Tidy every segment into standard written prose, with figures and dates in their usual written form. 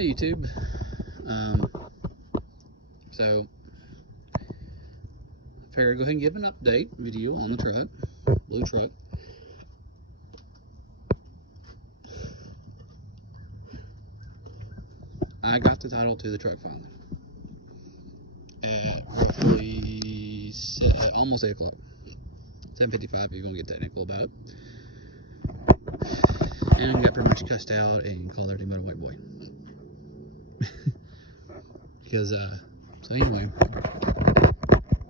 Hi YouTube. So I figured I'd go ahead and give an update video on the truck, blue truck. I got the title to the truck finally at roughly almost 8 o'clock, 7:55 if you want to get technical about it. And I got pretty much cussed out and called everything but a white boy. Because so anyway,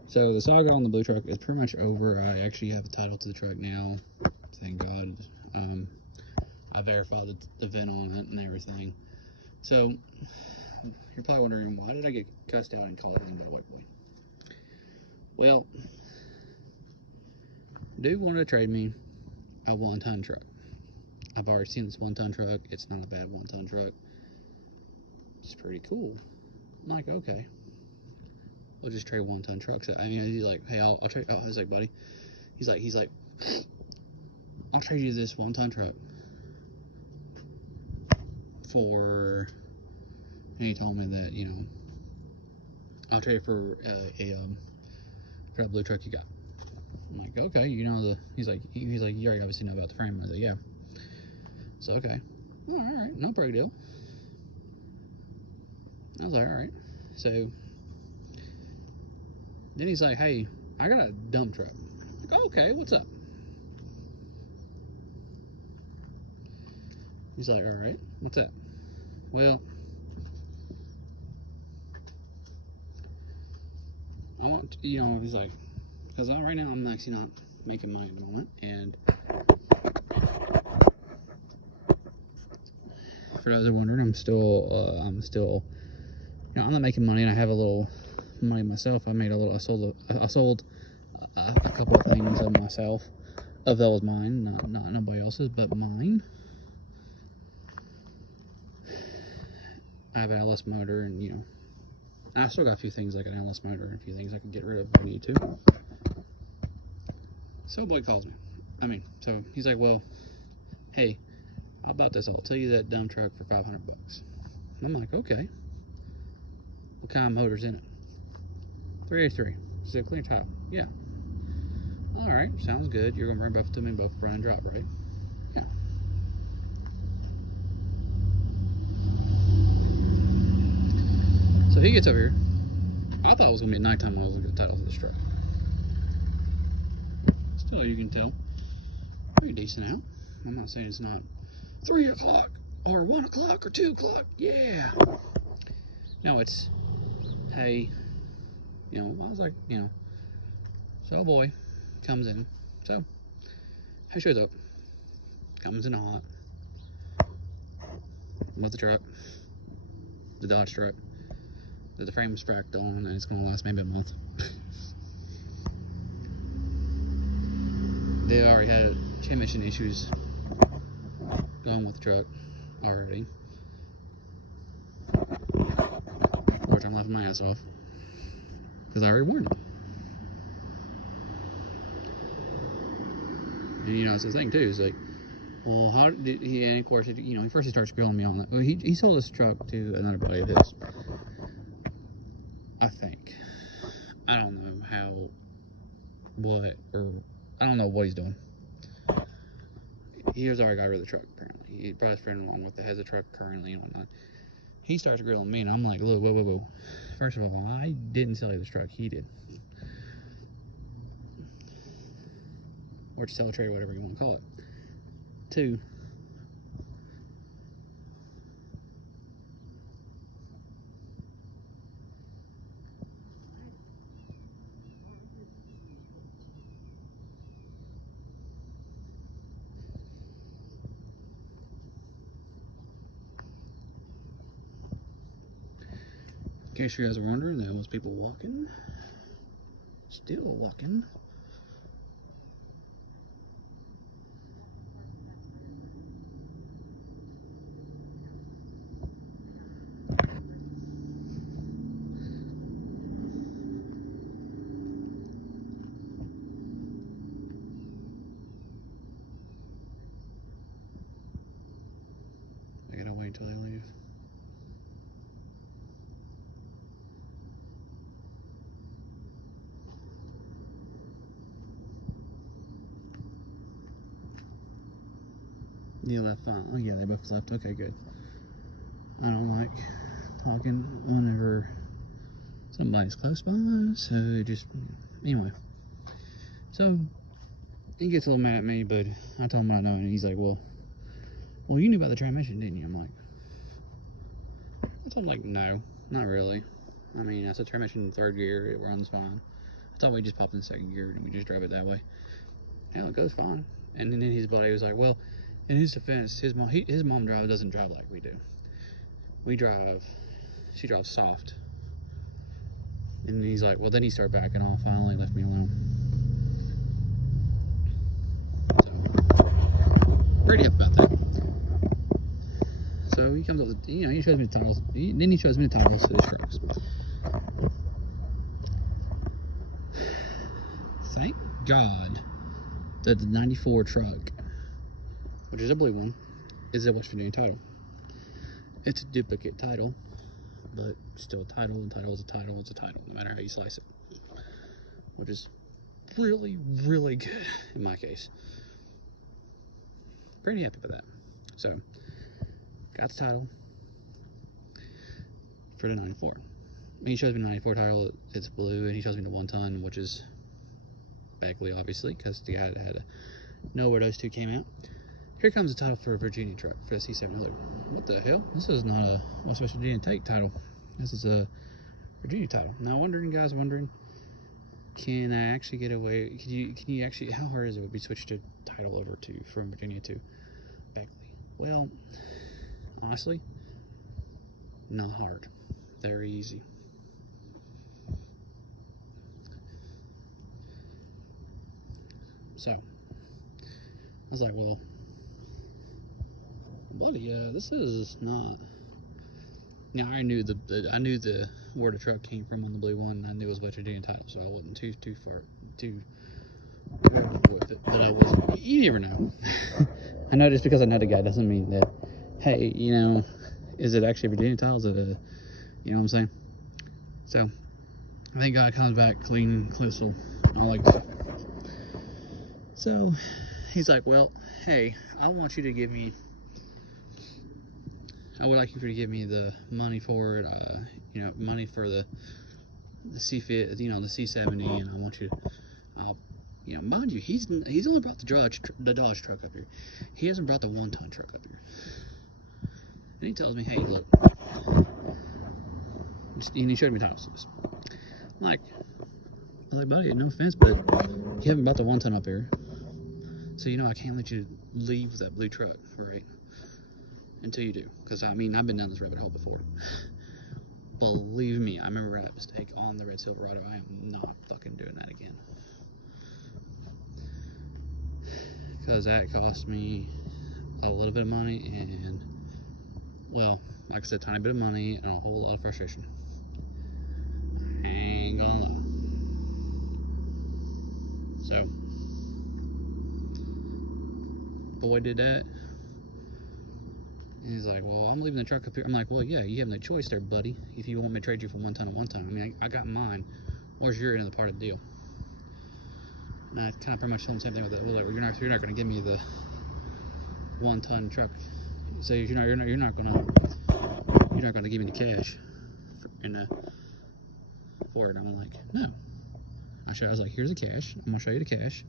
so the saga on the blue truck is pretty much over. I actually have the title to the truck now, thank God. I verified the VIN on it and everything. So you're probably wondering, why did I get cussed out and called everything but a white boy? Well, dude wanted to trade me a 1-ton truck. I've already seen this 1-ton truck. It's not a bad 1-ton truck. It's pretty cool. I'm like, okay, we'll just trade 1-ton trucks. I mean, he's like, hey, I'll trade. I was like, buddy, he's like, I'll trade you this 1-ton truck for. And he told me that, you know, I'll trade it for a blue truck you got. I'm like, okay, you know he's like, you already obviously know about the frame. I was like, yeah. So okay, all right, no big deal. I was like, all right. So then he's like, hey, I got a dump truck. I'm like, okay, what's up? He's like, all right, what's that? Well, I want, you know, he's like, because right now I'm actually not making money at the moment, and for those that are wondering, I'm still, you know, I'm not making money, and I have a little money myself. I sold a couple of things of myself, of those mine, not nobody else's, but mine. I have an LS motor, and you know, I still got a few things like an LS motor and a few things I can get rid of if I need to. So boy calls me. So he's like, well, hey, how about this? I'll tell you that dump truck for $500. I'm like, okay. What kind of motor's in it? 383. Is it a clear tile? Yeah. All right, sounds good. You're gonna bring both to me, both run and drop, right? Yeah. So he gets over here. I thought it was gonna be at nighttime when I was looking at the titles of this truck. Still, you can tell pretty decent out. I'm not saying it's not 3 o'clock or 1 o'clock or 2 o'clock. Yeah. No, it's, hey, you know, I was like, you know, so boy comes in. So he shows up, comes in hot with the truck, the Dodge truck, that the frame is fracked on, and it's gonna last maybe a month. They already had transmission issues going with the truck already, which I'm laughing my ass off because I already warned him. And you know, it's the thing too. It's like, well, how did he? And of course, you know, first he starts grilling me on that. Well, he sold this truck to another buddy of his. I think. I don't know how, what, or I don't know what he's doing. He was already got rid of the truck, apparently. He brought his friend along with that has a truck currently and whatnot. He starts grilling me, and I'm like, look, whoa. First of all, I didn't sell you this truck. He did. Or to sell a trade, whatever you want to call it. 2, in case you guys are wondering, there was people walking. Still walking. I gotta wait until they leave. You left fine. Oh yeah, they both left. Okay, good. I don't like talking whenever somebody's close by, so just anyway. So he gets a little mad at me, but I told him what I know, and he's like, "Well, you knew about the transmission, didn't you?" I'm like, I told him like, "No, not really. I mean, that's a transmission in third gear. It runs fine. I thought we just popped in second gear and we just drove it that way. You know, it goes fine." And then his buddy was like, "Well, in his defense, his mom doesn't drive like we do. She drives soft." And he's like, "Well," then he started backing off. Finally, left me alone. So, pretty happy about that. So he comes up with, he shows me the titles. Then he shows me the titles to his trucks. Thank God that the 94 truck, which is a blue one, is a West Virginia title. It's a duplicate title, but still a title, and title is a title, it's a title, no matter how you slice it. Which is really, really good in my case. Pretty happy with that. So, got the title for the 94. He shows me the 94 title, it's blue, and he shows me the 1 ton, which is Beckley, obviously, because the guy that had to know where those two came out. Here comes the title for a Virginia truck, for the C700. What the hell? This is not a West Virginia take title. This is a Virginia title. Now, guys wondering, can I actually get away? Can you actually? How hard is it to be switched a title over to from Virginia to Beckley? Well, honestly, not hard. Very easy. So, I was like, well, buddy, this is not. Now I knew I knew where the truck came from on the blue one. And I knew it was West Virginia title, so I wasn't too careful with it. But I was. You never know. I know just because I know the guy doesn't mean that. Hey, is it actually a Virginia title? Is it a, you know what I'm saying? So, I think God comes back clean, whistle, all like that. So, he's like, well, hey, I would like you to give me the money for it, money for the C-Fit, the C70, and I want you to, mind you, he's only brought the Dodge truck up here. He hasn't brought the 1 ton truck up here. And he tells me, hey, look, and he showed me titles to this. I'm like, buddy, no offense, but you haven't brought the 1 ton up here. So, I can't let you leave with that blue truck, right? Until you do. Because, I've been down this rabbit hole before. Believe me, I remember that mistake on the red Silverado. I am not fucking doing that again. Because that cost me a little bit of money and, well, like I said, a tiny bit of money and a whole lot of frustration. I ain't gonna lie. So, boy did that. And he's like, well, I'm leaving the truck up here. I'm like, well, yeah, you have no choice there, buddy. If you want me to trade you for 1 ton at 1 ton. I got mine. Where's your end of the part of the deal? And I kind of pretty much told him the same thing with it. Well, you're not going to give me the 1 ton truck. So you're not going to give me the cash for it. I'm like, no. I was like, here's the cash. I'm going to show you the cash.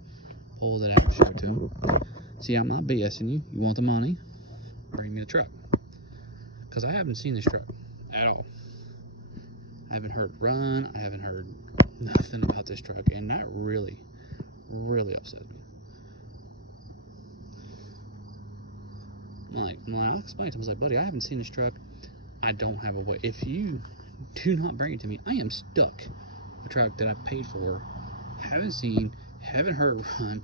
Pull it out and show it to him. See, I'm not BSing you. You want the money? Bring me the truck. Because I haven't seen this truck at all. I haven't heard run. I haven't heard nothing about this truck. And that really, really upset me. I explained to him, I was like, buddy, I haven't seen this truck. I don't have a way. If you do not bring it to me, I am stuck with a truck that I paid for, haven't seen, haven't heard run,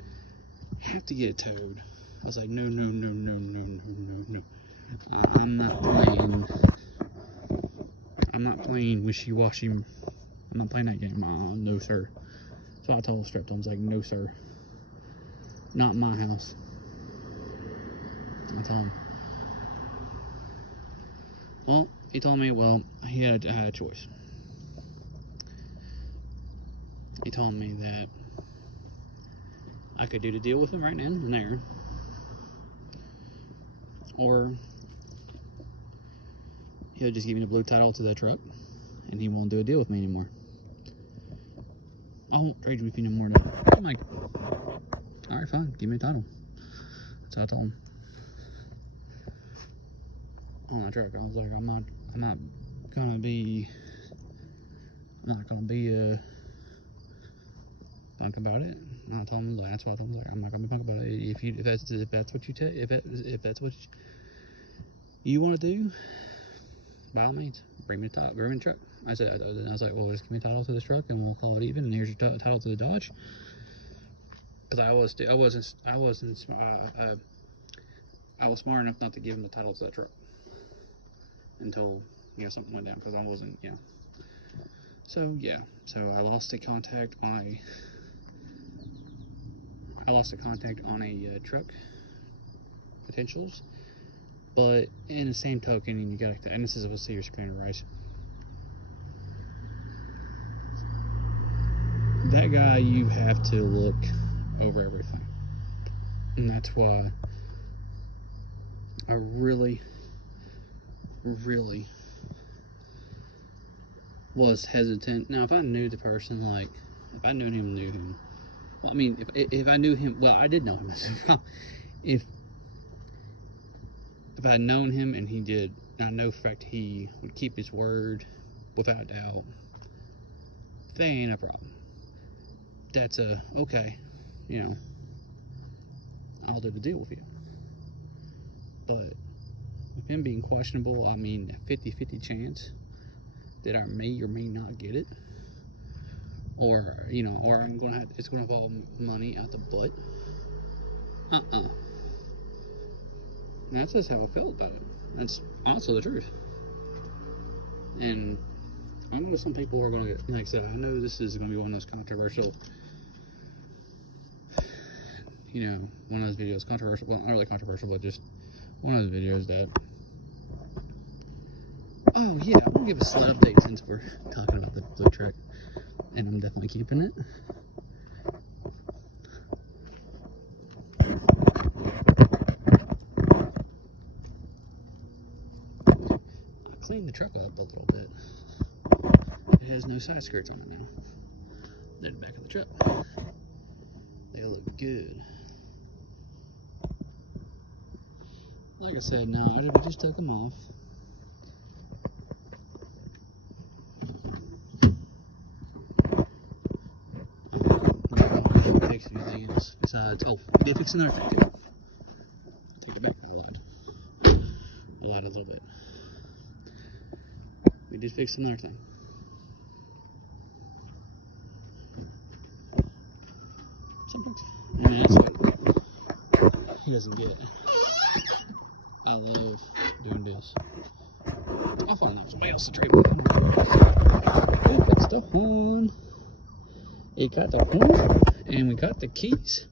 have to get it towed. I was like, no. I'm not playing wishy-washy. I'm not playing that game. No, sir. So I told Strepton, I was like, no, sir. Not in my house. I told him. Well, he told me, he had a choice. He told me that I could do the deal with him right now and there. or he'll just give me the blue title to that truck, and he won't do a deal with me anymore. I won't trade with you anymore. No. I'm like, all right, fine, give me a title. That's what I told him. On the truck, I was like, I'm not gonna be punk about it. And I told him, that's what I told him. Like, I'm not gonna be punk about it. If that's what you take, if that's what you want to do, by all means, bring me the truck. I was like, well, just give me a title to this truck, and we'll call it even. And here's your title to the Dodge. Because I was smart enough not to give him the title to that truck until something went down, because I wasn't So yeah, so I lost the contact on a truck potentials, but in the same token, and and this is a serious Commander Rice. That guy, you have to look over everything, and that's why I really was hesitant. Now, if I knew the person, like if I knew him, well, I mean, if I knew him, well, I did know him. if I had known him and he did, I know for a fact he would keep his word without a doubt, that ain't a problem. That's okay, I'll do the deal with you. But with him being questionable, I mean, 50-50 chance that I may or may not get it, or or it's gonna involve money out the butt. And that's just how I felt about it. That's also the truth. And I know some people are gonna get, like I said, I know this is gonna be one of those controversial, one of those videos, controversial, well, not really controversial, but just one of those videos that, oh yeah, I'm gonna give a slight update since we're talking about the blue truck, and I'm definitely keeping it. I cleaned the truck up a little bit. It has no side skirts on it now. They're in the back of the truck. They look good. Like I said, no, we just took them off. Fix a few things besides, we did fix another thing too. I'll take it back, I lied a little bit. We did fix another thing. And that's what he doesn't get. I love doing this. I'll find somebody else to trade with. Oh, it's the horn. It got the horn, and we got the keys.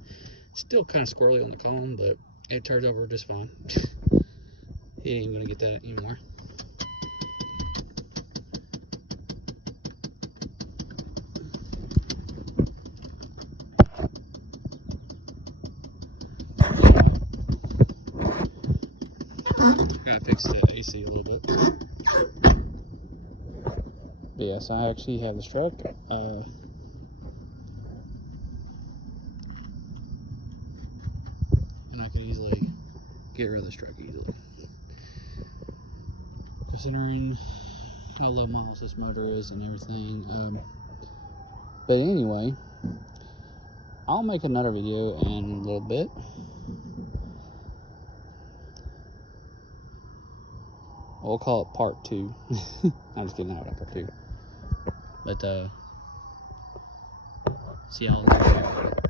Still kind of squirrely on the column, but it turns over just fine. He ain't even gonna get that anymore. Gotta fix the AC a little bit. But yes, I actually have this truck. And I could easily get rid of this truck easily, considering how low miles this motor is and everything. But anyway, I'll make another video in a little bit. We'll call it part 2. I'm just kidding, not part 2. But see y'all later.